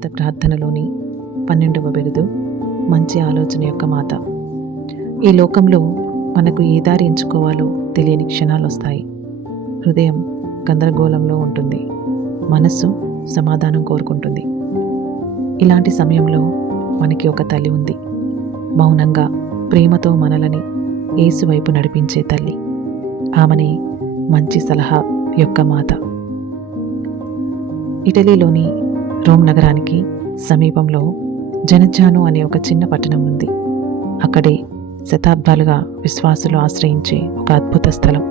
మాత ప్రార్థనలోని 12వ బిరుదు మంచి ఆలోచన యొక్క మాత. ఈ లోకంలో మనకు ఏ దారి ఎంచుకోవాలో తెలియని క్షణాలు వస్తాయి. హృదయం గందరగోళంలో ఉంటుంది, మనస్సు సమాధానం కోరుకుంటుంది. ఇలాంటి సమయంలో మనకి ఒక తల్లి ఉంది, మౌనంగా ప్రేమతో మనలని యేసు వైపు నడిపించే తల్లి. ఆమెని మంచి సలహా యొక్క మాత. ఇటలీలోని రోమ్ నగరానికి సమీపంలో జనజ్జాను అనే ఒక చిన్న పట్టణం ఉంది. అక్కడే శతాబ్దాలుగా విశ్వాసులు ఆశ్రయించే ఒక అద్భుత స్థలం.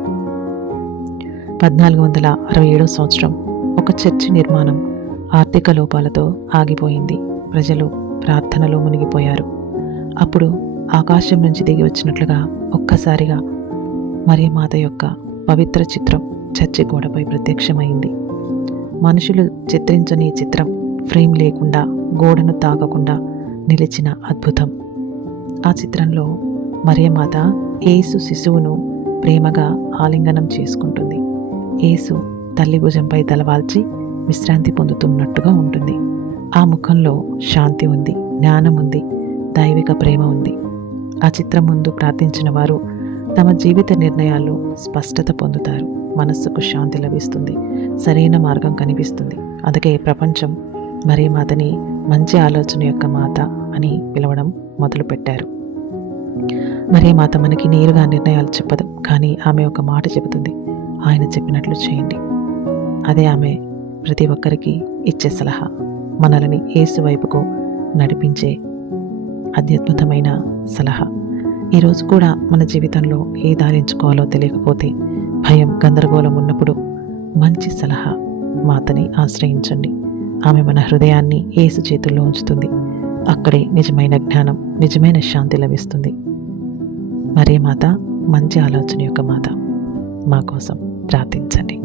1467 సంవత్సరం ఒక చర్చి నిర్మాణం ఆర్థిక లోపాలతో ఆగిపోయింది. ప్రజలు ప్రార్థనలో మునిగిపోయారు. అప్పుడు ఆకాశం నుంచి దిగి వచ్చినట్లుగా ఒక్కసారిగా మరియమాత యొక్క పవిత్ర చిత్రం చర్చి గోడపై ప్రత్యక్షమైంది. మనుషులు చిత్రించని చిత్రం, ఫ్రేమ్ లేకుండా, గోడను తాకకుండా నిలిచిన అద్భుతం. ఆ చిత్రంలో మరియమాత యేసు శిశువును ప్రేమగా ఆలింగనం చేసుకుంటుంది. యేసు తల్లి భుజంపై తలవాల్చి విశ్రాంతి పొందుతున్నట్టుగా ఉంటుంది. ఆ ముఖంలో శాంతి ఉంది, జ్ఞానం ఉంది, దైవిక ప్రేమ ఉంది. ఆ చిత్రం ముందు ప్రార్థించిన వారు తమ జీవిత నిర్ణయాల్లో స్పష్టత పొందుతారు. మనస్సుకు శాంతి లభిస్తుంది, సరైన మార్గం కనిపిస్తుంది. అందుకే ప్రపంచం మరియమాతని మంచి ఆలోచన యొక్క మాత అని పిలవడం మొదలుపెట్టారు. మరియమాత మనకి నేరుగా నిర్ణయాలు చెప్పదు, కానీ ఆమె ఒక మాట చెబుతుంది: ఆయన చెప్పినట్లు చేయండి. అదే ఆమె ప్రతి ఒక్కరికి ఇచ్చే సలహా, మనల్ని యేసు వైపుకు నడిపించే అత్యద్భుతమైన సలహా. ఈరోజు కూడా మన జీవితంలో ఏ దారి ఎంచుకోవాలో తెలియకపోతే, భయం, గందరగోళం ఉన్నప్పుడు మంచి సలహా మాతని ఆశ్రయించండి. ఆమె మన హృదయాన్ని యేసు చేతుల్లో ఉంచుతుంది. అక్కడే నిజమైన జ్ఞానం, నిజమైన శాంతి లభిస్తుంది. మరియమాత మంచి ఆలోచన యొక్క మాత. మా కోసం ప్రార్థించండి.